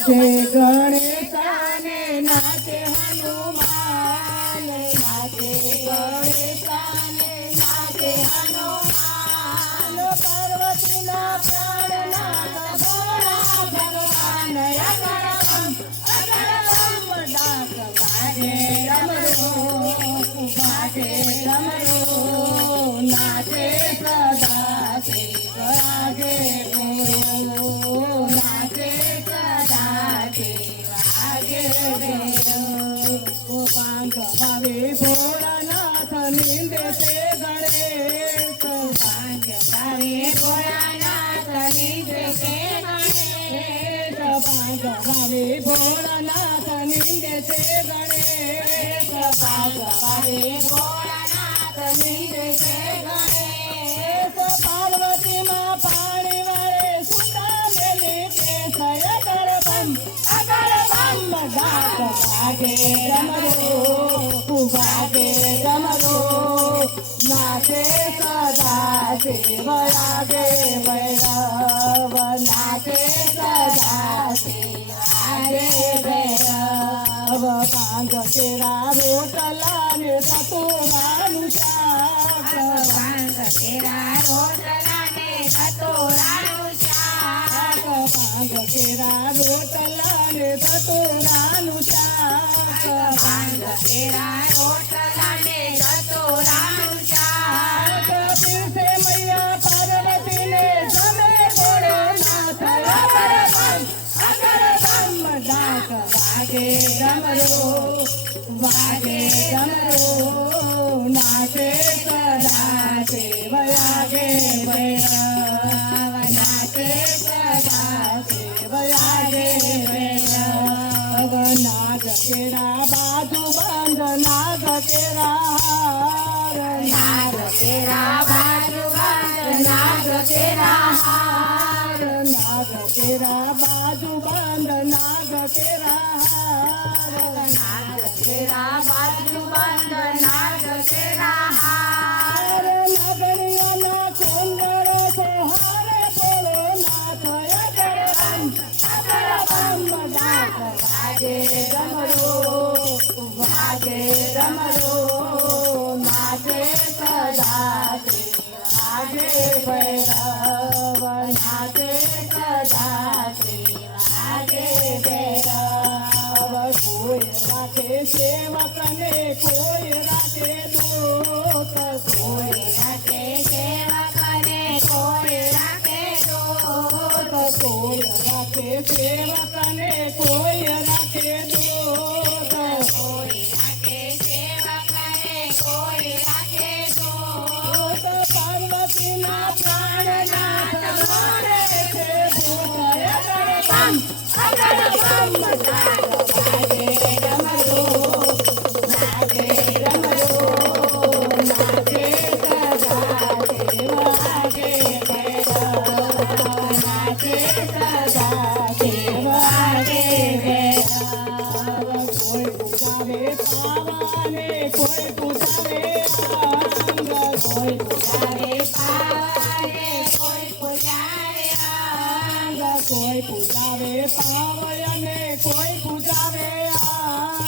નાચે ગણેશાને નાચે હનુમાન નાચે ગણેશાને નાચે હનુમાન પાર્વતીના પ્રાણના ભોળા ભગવાન અગરબમ ડાક વાગે ડમરો વાગે ડમરો નાચે સદા શિવ વાગે ગુરુ નાચે સદા શિવ વાગે પાંગ ભાવે ભોળાનાથ નિંદે તે ગણેશ પાંગ ભાવે ભોળાનાથ નિંદે તે ગણેશ પાંગ ભાવે ભોળાનાથ નિંદે તે ગણેશ પાંગ ભાવે ભોળાનાથ નિંદે તે ગણેશ પાર્વતીમાં પાણી વાળે સુતા મેલી કેસય અગરબમ ડાક વાગે ડમરો વાગે ડમરો નાચે સદા શિવ વાગે ભૈરવ નાચે સદા શિવ વાગે ભૈરવ પાંગ તેરા રોટલા ને સતુરાનું શાક પાંગ તેરા રોટલા ને સતુરાનું શાક પાંગ તેરા રોટલા ને સતુરાનું શાક પાંગ તેરા રોટલા ને સતુરાનું શાક પીરસે મૈયા પાર્વતીને જમે ભોળાનાથ અગરબમ ડાક વાગે ડમરો વાગે ડમરો નાચે સદા શિવ વાગે ભૈરવ નાચે સદા શિવ વાગે ભૈરવ નાગ કેરા બાજુ બંધ નાગ કેરા હાર નાગ કેરા બાજુ બંધ નાગ કેરા હાર નાગ કેરા બાજુ બંધ નાગ કેરા હાર નાગ કેરા બાજુ બંધ નાગ કેરા હાર નગરિયાના સુંદર સોહારે બોલો નાથ અગરબમ ડાક વાગે ડમરો વાગે ડમરો નાચે સદા શિવ વાગે ભૈરવ નાચે સદા શિવ વાગે ભૈરવ કોઈ રાખે સેવકને કોઈ રાખે દૂત કોઈ રાખે સેવકને કોઈ રાખે દૂત કોઈ રાખે સેવકને કોઈ રાખે દૂત કોઈ રાખે સેવકને કોઈ રાખે દૂત પાર્વતીના પ્રાણનાથ ઘોડે છે ભૂત અગરબમ ડાક વાગે ડમરો વાગે ડમરો નાચે સદા શિવ વાગે ભૈરવ નાચે સદા શિવ વાગે ભૈરવ કોઈ પૂજાવે પાવાને કોઈ પૂજાવે અંગ કોઈ પૂજાવે પાવાને કોઈ પૂજાવે અંગ કોઈ પૂજાવે પાવયને કોઈ પૂજાવે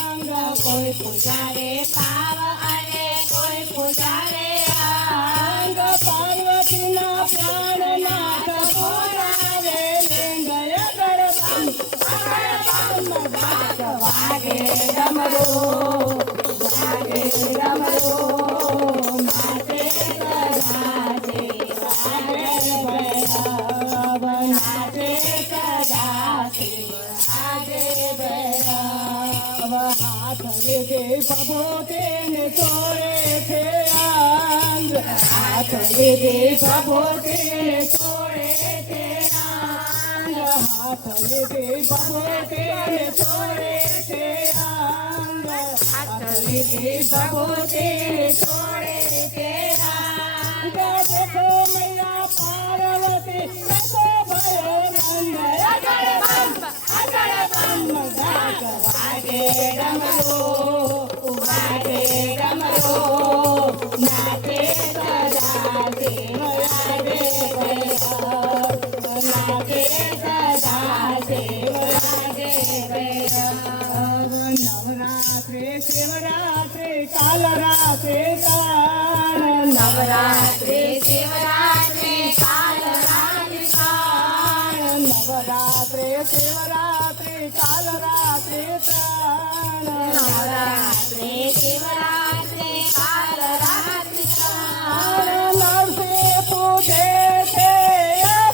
અંગ કોઈ પૂજાવે પાવ અને કોઈ પૂજાવે અંગ પાર્વતીના પ્રાણનાથ બોલાવે લિંગ અગરબમ ડાક વાગે ડમરો વાગે ડમરો નાચે સદા શિવ વાગે ભૈરવ નાચે સદા શિવ વાગે ભૈરવ હાથ લીધે ભભૂતિ ને ચોરે છે અંગ હાથ લીધે ભભૂતિ ને ચોરે છે અંગ હાથ લીધે ભભૂતિ ને ચોરે છે અંગ હાથ લીધે ભભૂતિ ને ચોરે છે અંગ દેખો મૈયા પાર્વતી દેખો ભયો નંદ અગરબમ ડાક વાગે ડમરો વાગે ડમરો નાચે સદા શિવ વાગે ભૈરવ નાચે સદા શિવ વાગે शिवरात्री काल रात्री सण नवरात्री शिवरात्री काल रात्री सण नरसी पूजेचे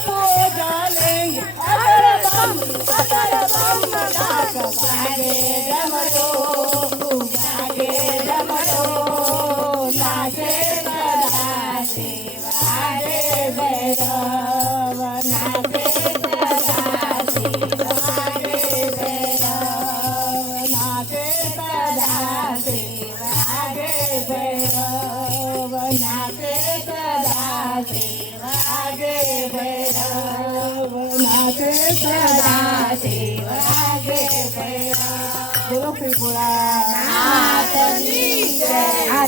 पूजलिंग अगर बम डाक बागे डमरू नाचे सदा शिवागे भैरव नाचे सदा शिवागे भैरव नाचे सदा शिवागे भैरव नाचे सदा शिवागे भैरव नाचे सदा शिवागे भैरव बोलो त्रिपुरा नाथनी जय.